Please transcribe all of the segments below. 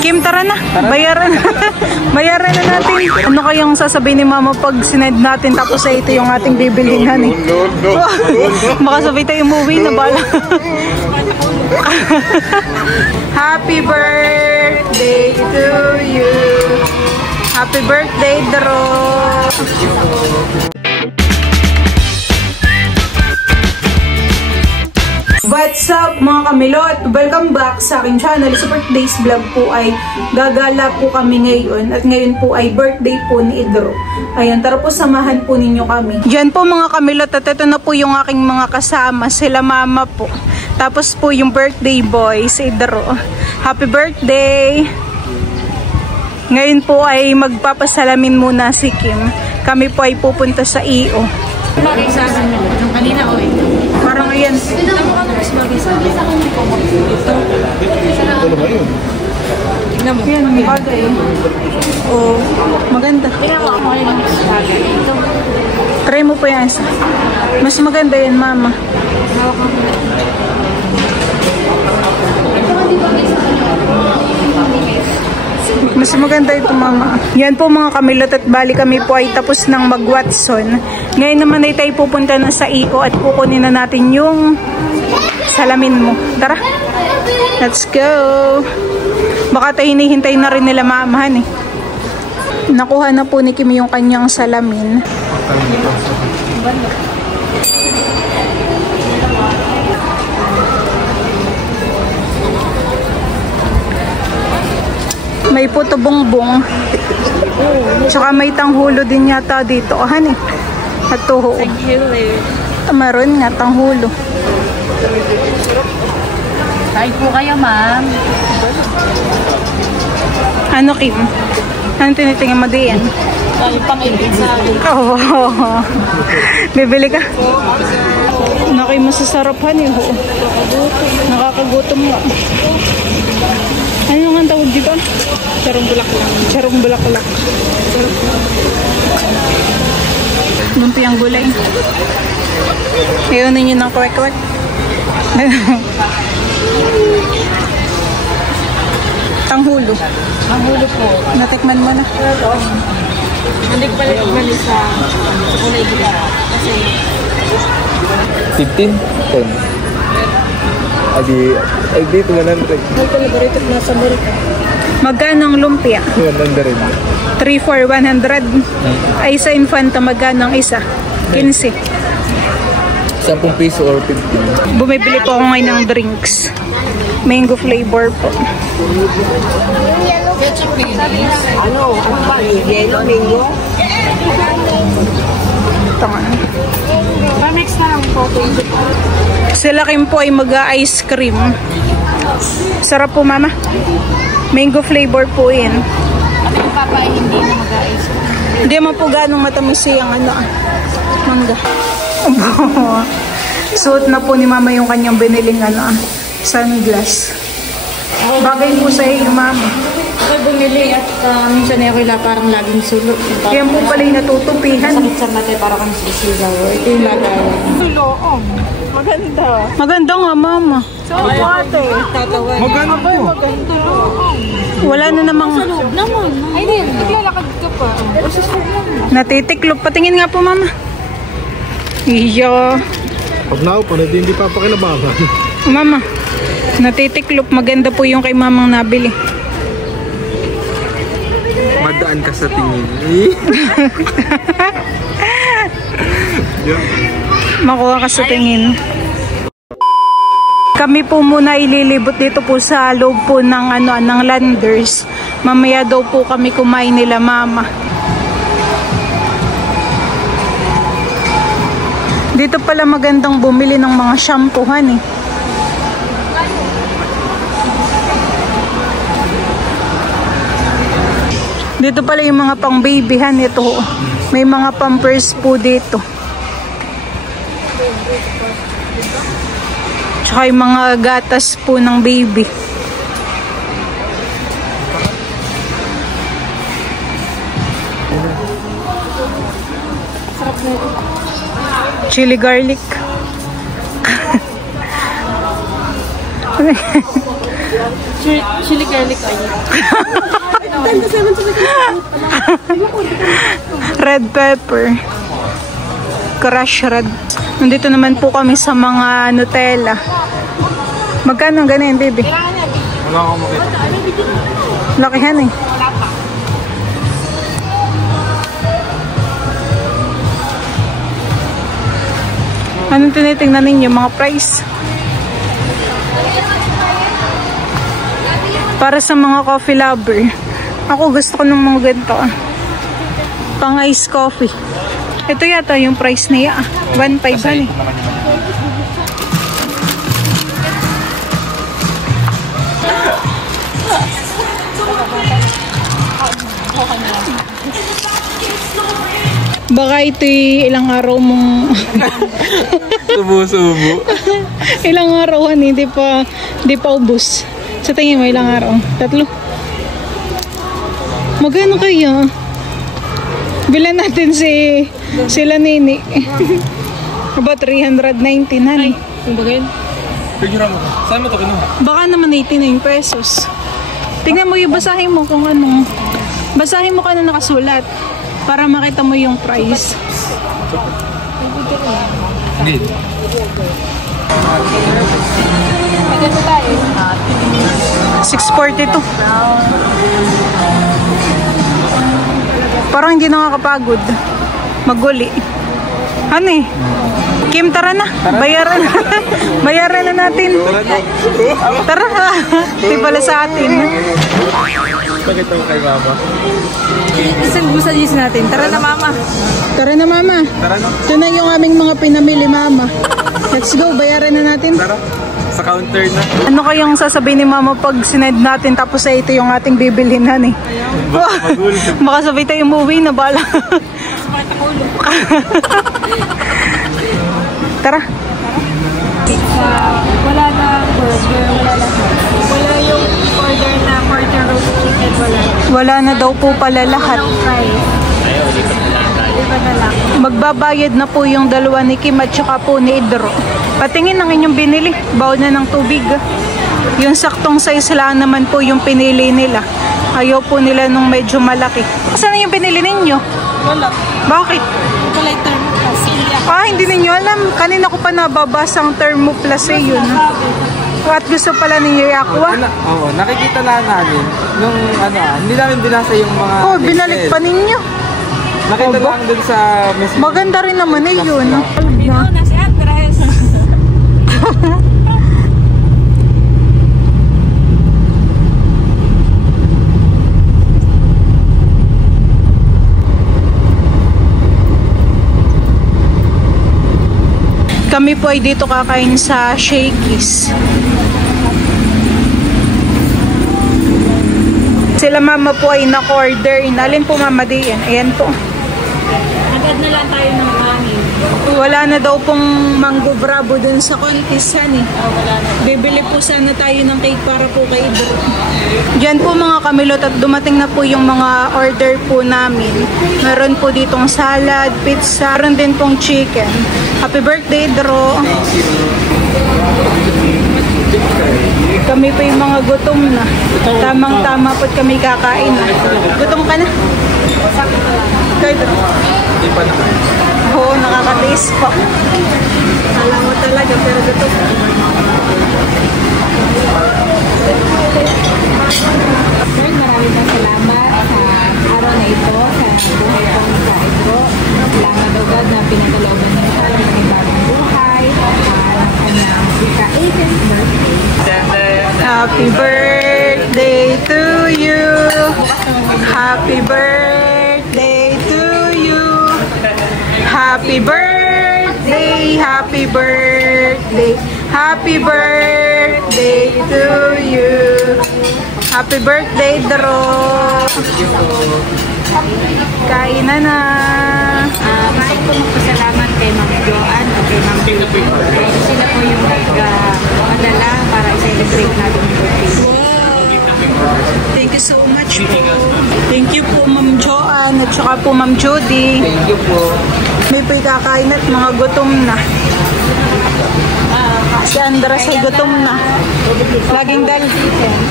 Kim, tara na. Bayaran. Bayaran na natin. Ano kayang sasabihin ni Mama pag sinend natin tapos ay ito yung ating bibilhingan eh. Baka sabay tayo umuwi na bala. Happy birthday to you. Happy birthday, Daro. What's up mga kamilot? Welcome back sa aking channel. Sa birthday's vlog po ay gagala po kami ngayon. At ngayon po ay birthday po ni Idro. Ayan, tara po samahan po ninyo kami. Diyan po mga kamilot at ito na po yung aking mga kasama. Sila Mama po. Tapos po yung birthday boy si Idro. Happy birthday! Ngayon po ay magpapasalamin muna si Kim. Kami po ay pupunta sa EO. Yung kanina o ito? Parang ayan. Tignan mo kami mas bagay-sagay. Ito. Tignan mo. Yan, bagay. Oh, maganda. Tignan mo ako kayo ng mas bagay. Ito. Try mo pa yan. Mas maganda yan, Mama. Hawak mo. Mas maganda ito, Mama. Yan po mga kamilot at bali kami po ay tapos ng mag-Watson. Ngayon naman ay tayo pupunta na sa EO at kukunin na natin yung salamin mo. Tara. Let's go. Baka tayo hinihintay na rin nila Mamahan eh. Nakuha na po ni Kim yung kanyang salamin. May puto bongbong. Tsaka may tanghulo din yata dito. Oh, honey. At tuho. Meron nga tanghulo. Kain po kayo, ma'am. Ano, Kim? Ano tinitingin mo diyan? Yung pang-ibig sa akin. Oh. Bibili ka? Nakay masasarap, honey. Nakakagutom nga. Ano nga ang tawag dito? Charong bulaklak. Charong bulaklak. Lumpiang gulay. Ayaw ninyo ng kwek-kwek. Tanghulo. Tanghulo po. Natikman mo na. Hindi ko pala ibalik sa kulay gila. Kasi 15? 10. Ay dito 100. may talaga rito nasa Amerika. Magkano ang lumpia? 100 rin. 3 for 100. Ay sa Infanta magkano ang isa? 15. 10 piso or 15. Bumibili po ako ngayon ng drinks. Mango flavor po. Ano? Ano ba? Yellow, mango? Ito nga. Pa-mix na lang po. Sila Kim po ay mag-ice cream. Sarap po, Mama. Mango flavor po yan. At yung papa ay hindi na mag-ice. Hindi mo po ganong matamis yung mangga. Suot na po ni Mama yung kanyang biniling sunglass. Bagay po sa iyo, Mama. Ako bumili at minsan ay ako parang laging sulot. Yan po pala yung natutupihan. Sakit sa mata para kang sisigaw. Ito yung lagaw. Suloong. Maganda. Maganda nga, Mama. So, ate. Maganda po. Wala na namang... Sa loob naman. Ay, din. Naglalakad ka pa. Sa loob naman. Natitiklop. Patingin nga po, Mama. Iyo. Pag naupo na hindi papakilabagan. Mama, natitiklop. Maganda po yung kay Mamang nabili. Madaan ka sa tingin. Makuha ka sa tingin. Kami po muna ililibot dito po sa loob po ng ng Landers. Mamaya daw po kami kumain nila Mama. Dito pala magandang bumili ng mga shampoohan eh. Dito pala yung mga pang babyhan ito. May mga pampers po dito. Tsaka yung mga gatas po ng baby. Chili garlic. Chili garlic oil. Red pepper. Crush red. Nandito naman po kami sa mga Nutella. Magkano ganyan, baby? Wala akong makita. Lakihan eh. Anong tinitingnan ninyo? Mga price? Para sa mga coffee lover. Ako gusto ko ng mga ganito. Pang ice coffee. Ito yata yung price niya. 1.5 han eh. Baka ito'y ilang araw mong Subo-subo. ilang araw hindi pa ubos. Sa tingin mo ilang araw? 3? Magkano kaya? Bilan natin sila nini. About 319 han. Yung bagay? Picture mo. Saan mo ito kinuha? Baka naman 89 pesos. Tingnan mo yung basahin mo kung ano. Basahin mo kung ano nakasulat. Para makita mo yung price. Hindi. Maganda tayo. 642. Parang hindi nakakapagod. Maguli. Ano eh? Kim, tara na. Bayaran. Bayaran na natin. Tara. Di pala sa atin. Bakit ako kay Mama? Isang gusa juice natin. Tara na, mama. Tara na, mama. Tara na. Ito na yung aming mga pinamili, mama. Let's go. Bayaran na natin. Tara. Sa counter na. Ano kayong sasabihin ni mama pag sinend natin tapos ay ito yung ating bibilhin eh? Baka sabay tayo umuwi na bala. Tara. Wala na burger, wala na. Wala yung order na quarter roast chicken, wala. Wala na daw po pala lahat. Fries. Iba na lang. Magbabayad na po yung dalawa ni Kim at saka po ni Idro. Patingin ng inyong binili. Baon na ng tubig. Yung saktong size lang naman po yung pinili nila. Ayaw po nila nung medyo malaki. Saan yung pinili ninyo? Wala. Bakit? Kulay term plus. Hindi ninyo alam. Kanina ko pa nababasa ang Thermo Plus eh yun. At gusto pala ninyo i-aqua? Oo, nakikita na namin. Nung hindi namin binasa yung mga... Binalik pa ninyo. Nakita lang dun sa message. Maganda rin naman eh yun. Bino na si Andres. Kami po ay dito kakain sa Shakey's. Sila mama po ay na-order. Alin po mama diyan? Ayan po. Agad na lang tayo ng kanin. Wala na daw pong mango bravo dun sa kontisan eh. Wala na. Bibili po sana tayo ng cake para po kay Idro. Diyan po mga kamilot at dumating na po yung mga order po namin. Meron po ditong salad, pizza, meron din pong chicken. Happy birthday, Idro! Kami po yung mga gutom na. Tamang-tama po kami kakain na. Gutom ka na? Kay Idro? Hindi pa naman. Oo, nakaka-taste po. Alam mo talaga, pero gutom. Lord, maraming salamat sa araw na ito, sa buhay ko sa Idro. Salamat daw God na pinagkalooban niya siya ng panibagong buhay, ng kanyang ika-18th birthday. Happy birthday to you. Happy birthday to you. Happy birthday, happy birthday. Happy birthday to you. Happy birthday, Dro. Kain na na. Gusto ko magpasalamat kay Ma'am Joanne at kay Ma'am Judy. Sila po yung nagpadala para i-celebrate natin yung birthday. Thank you so much po. Thank you po Ma'am Joanne at saka po Ma'am Judy. Thank you po. May po'y kakain at mga gutom na. Si Andres ay gutom na.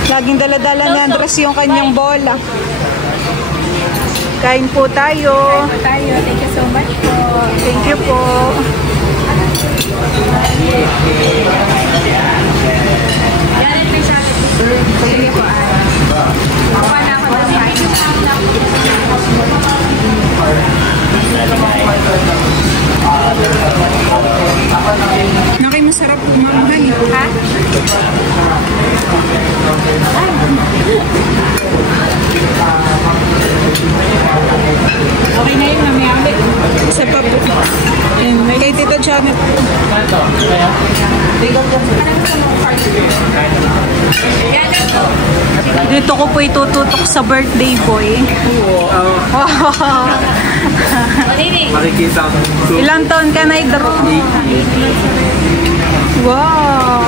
Laging dala-dala ni Andres yung kanyang bola. Kain po tayo. Thank you so much po. Thank you po. Yan may sabi. Sige po. Kuha na ako ng kain. Nakay masarap po mamahal. Ha? Okay na yun, mamaya ulit. Isa pa po. And kay Tita Janet po. Dito ko po itututok sa birthday boy. Makikita ko. Ilang taon ka na, Idro? Wow!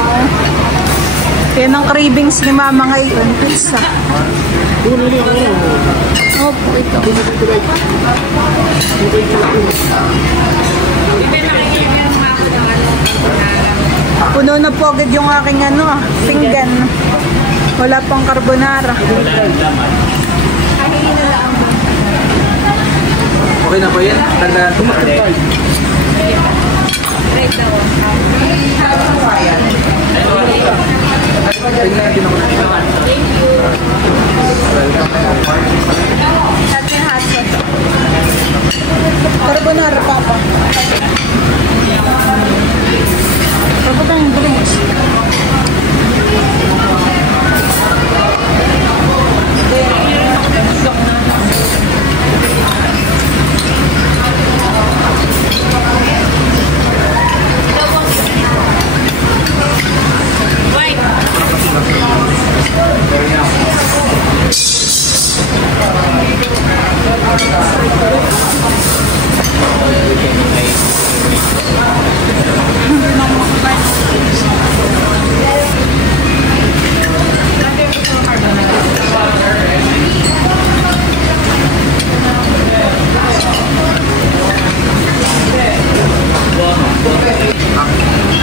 Yan ang cravings ni Mama ngayon. Pizza. Opo, ito. Puno na po agad yung aking pinggan. Wala pang carbonara. Okay na po yan? Tandaan ko. Right now. Tingnan din ako na. Thank you. That's your hot sauce. Carbonara, Papa. Papa tayong drinks.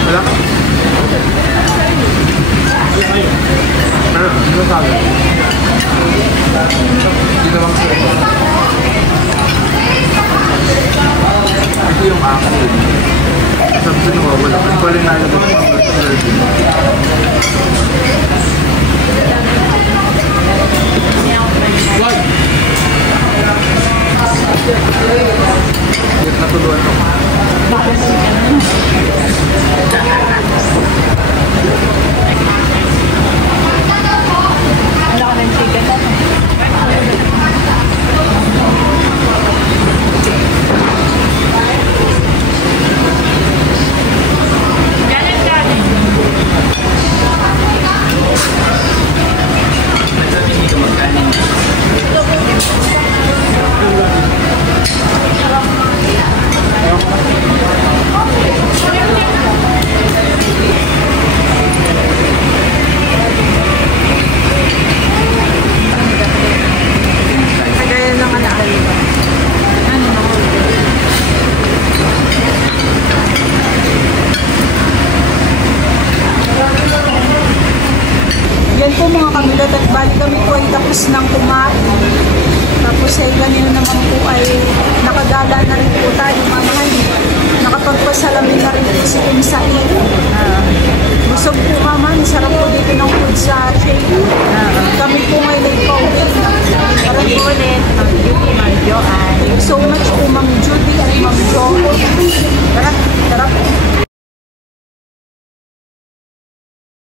Wala ka? Ano sabi? Dito lang siya. Ito yung akin. Sabi ko naman wala. Ito rin na yung natuluan ko. Wala ko ng chicken. Yan po mga kamilot at bali kami po ay tapos ng kumain. Tapos ay ganyan naman po ay nakagala na rin po tayo mamahal. Nakapagpasalamin na rin po si Pinsain. Busog po mama, sarap po dito ng food sa Shane. Kami po ngayon ay pauwi na. Thank you ulit, Ma'am Judy, Ma'am Joanne. Thank you so much po Ma'am Judy at Ma'am